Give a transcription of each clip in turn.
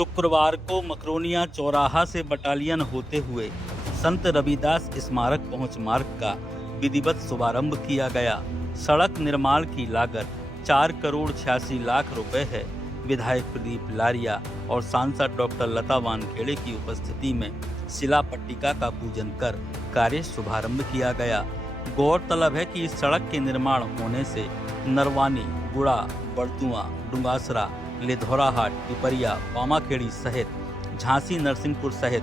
शुक्रवार को मकरोनिया चौराहा से बटालियन होते हुए संत रविदास स्मारक पहुंच मार्ग का विधिवत शुभारंभ किया गया। सड़क निर्माण की लागत 4 करोड़ 86 लाख रुपए है। विधायक प्रदीप लारिया और सांसद डॉक्टर लता वानखेड़े की उपस्थिति में शिला पट्टिका का पूजन कर कार्य शुभारंभ किया गया। गौरतलब है कि इस सड़क के निर्माण होने से नरवानी, गुड़ा, बड़तुआ, डुंगासरा, लेधौराहाट, पिपरिया, पामाखेड़ी सहित झांसी नरसिंहपुर सहित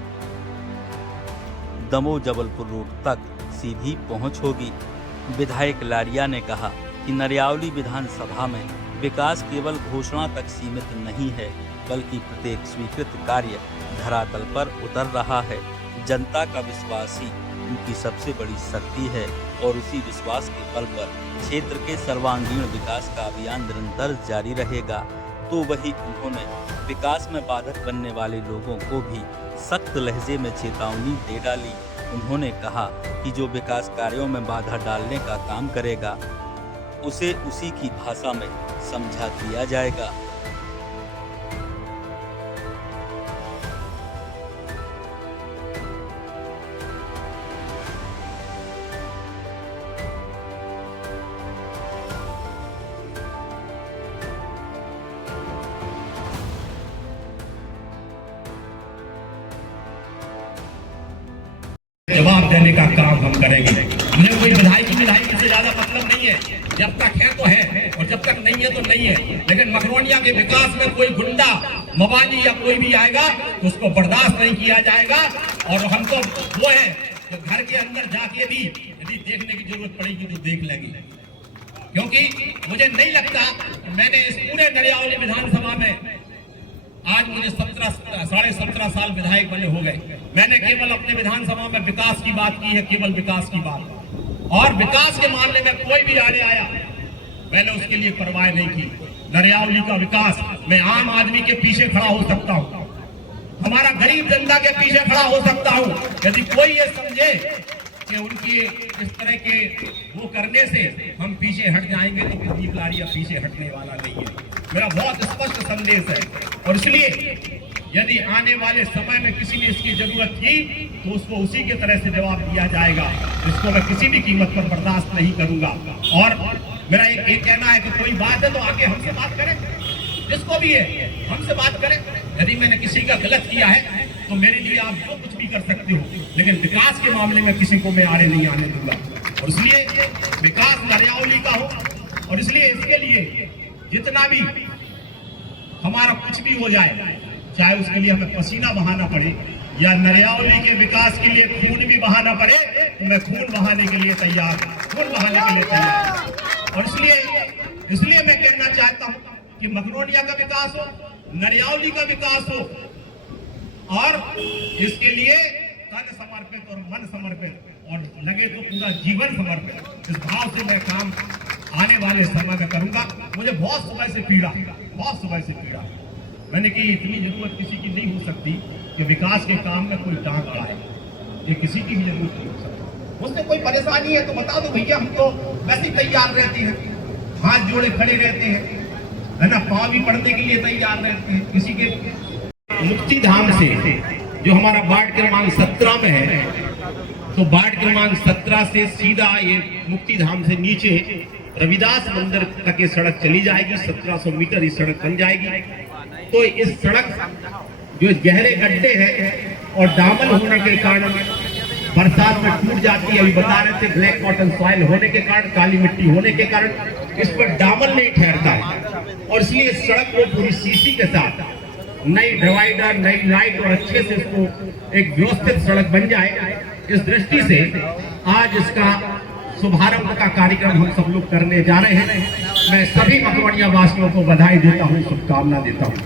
दमोह जबलपुर रोड तक सीधी पहुंच होगी। विधायक लारिया ने कहा कि नरियावली विधानसभा में विकास केवल घोषणा तक सीमित नहीं है, बल्कि प्रत्येक स्वीकृत कार्य धरातल पर उतर रहा है। जनता का विश्वास ही उनकी सबसे बड़ी शक्ति है और उसी विश्वास के बल पर क्षेत्र के सर्वांगीण विकास का अभियान निरंतर जारी रहेगा। तो वही उन्होंने विकास में बाधक बनने वाले लोगों को भी सख्त लहजे में चेतावनी दे डाली। उन्होंने कहा कि जो विकास कार्यों में बाधा डालने का काम करेगा उसे उसी की भाषा में समझा दिया जाएगा। जवाब देने का काम हम करेंगे। मुझे कोई विधायक से ज्यादा मतलब नहीं है। जब तक है तो है और जब तक नहीं है तो नहीं है। लेकिन मकरोनिया के विकास में कोई गुंडा, मवाली या कोई भी आएगा तो उसको बर्दाश्त नहीं किया जाएगा। और हम तो वो है जो घर के अंदर जाके भी यदि देखने की जरूरत पड़ेगी तो देख लेंगे, क्योंकि मुझे नहीं लगता मैंने इस पूरे नरियावली विधानसभा में आज मुझे 17.5 साल विधायक बने हो गए, मैंने केवल अपने विधानसभा में विकास की बात की है, केवल विकास की बात। और विकास के मामले में कोई भी आगे आया मैंने उसके लिए परवाह नहीं की। नरियावली का विकास मैं आम आदमी के पीछे खड़ा हो सकता हूं, हमारा गरीब जनता के पीछे खड़ा हो सकता हूं। यदि कोई ये समझे कि उनकी इस तरह के वो करने से हम पीछे हट जाएंगे तो प्रदीप लारिया पीछे हटने वाला नहीं है। मेरा बहुत स्पष्ट संदेश है। और इसलिए यदि आने वाले समय में किसी ने इसकी जरूरत की तो उसको उसी के तरह से जवाब दिया जाएगा। इसको मैं किसी भी कीमत पर बर्दाश्त नहीं करूंगा। और मेरा एक कहना है कि कोई बात है तो आके हमसे बात करें, जिसको भी है हमसे बात करें। यदि मैंने किसी का गलत किया है तो मेरे लिए आप जो कुछ भी कर सकते हो, लेकिन विकास के मामले में किसी को मैं आड़े नहीं आने दूंगा। और इसलिए विकास नरियावली का हो, और इसलिए इसके लिए जितना भी हमारा कुछ भी हो जाए, चाहे उसके लिए हमें पसीना बहाना पड़े या नरियावली के विकास के लिए खून भी बहाना पड़े, तो मैं खून बहाने के लिए तैयार, खून बहाने के लिए तैयार। और इसलिए मैं कहना चाहता हूं कि मकरोनिया का विकास हो, नरियावली का विकास हो, और इसके लिए तन समर्पित और मन समर्पित और लगे तो पूरा जीवन समर्पित, इस भाव से मैं काम आने वाले समय में करूंगा। मुझे बहुत समय से पीड़ा, मैंने कि इतनी जरूरत किसी की नहीं हो सकती कि विकास के काम में कोई टांग आए, ये किसी की भी जरूरत नहीं हो सकती। उससे कोई परेशानी है तो बता दो भैया, हम तो वैसे ही तैयार रहते हैं, हाथ जोड़े खड़े रहते हैं, है ना, पाँव भी पढ़ने के लिए तैयार रहते हैं। किसी के मुक्ति धाम से जो हमारा वार्ड क्रमांक 17 में है, तो वार्ड क्रमांक 17 से सीधा ये मुक्ति धाम से नीचे रविदास मंदिर तक ये सड़क चली जाएगी। 1700 मीटर ये सड़क बन जाएगी। तो इस सड़क जो गहरे गड्ढे हैं और डामर होने के कारण बरसात में टूट जाती है, अभी बता रहे थे ब्लैक कॉटन सॉइल होने के कारण, काली मिट्टी होने के कारण इस पर डामर नहीं ठहरता है। और इसलिए इस सड़क को पूरी सीसी के साथ नई डिवाइडर, नई लाइट और अच्छे से इसको एक व्यवस्थित सड़क बन जाए, इस दृष्टि से आज इसका शुभारंभ का कार्यक्रम हम सब लोग करने जा रहे हैं। मैं सभी मकरोनिया वासियों को बधाई देता हूं, शुभकामना देता हूं।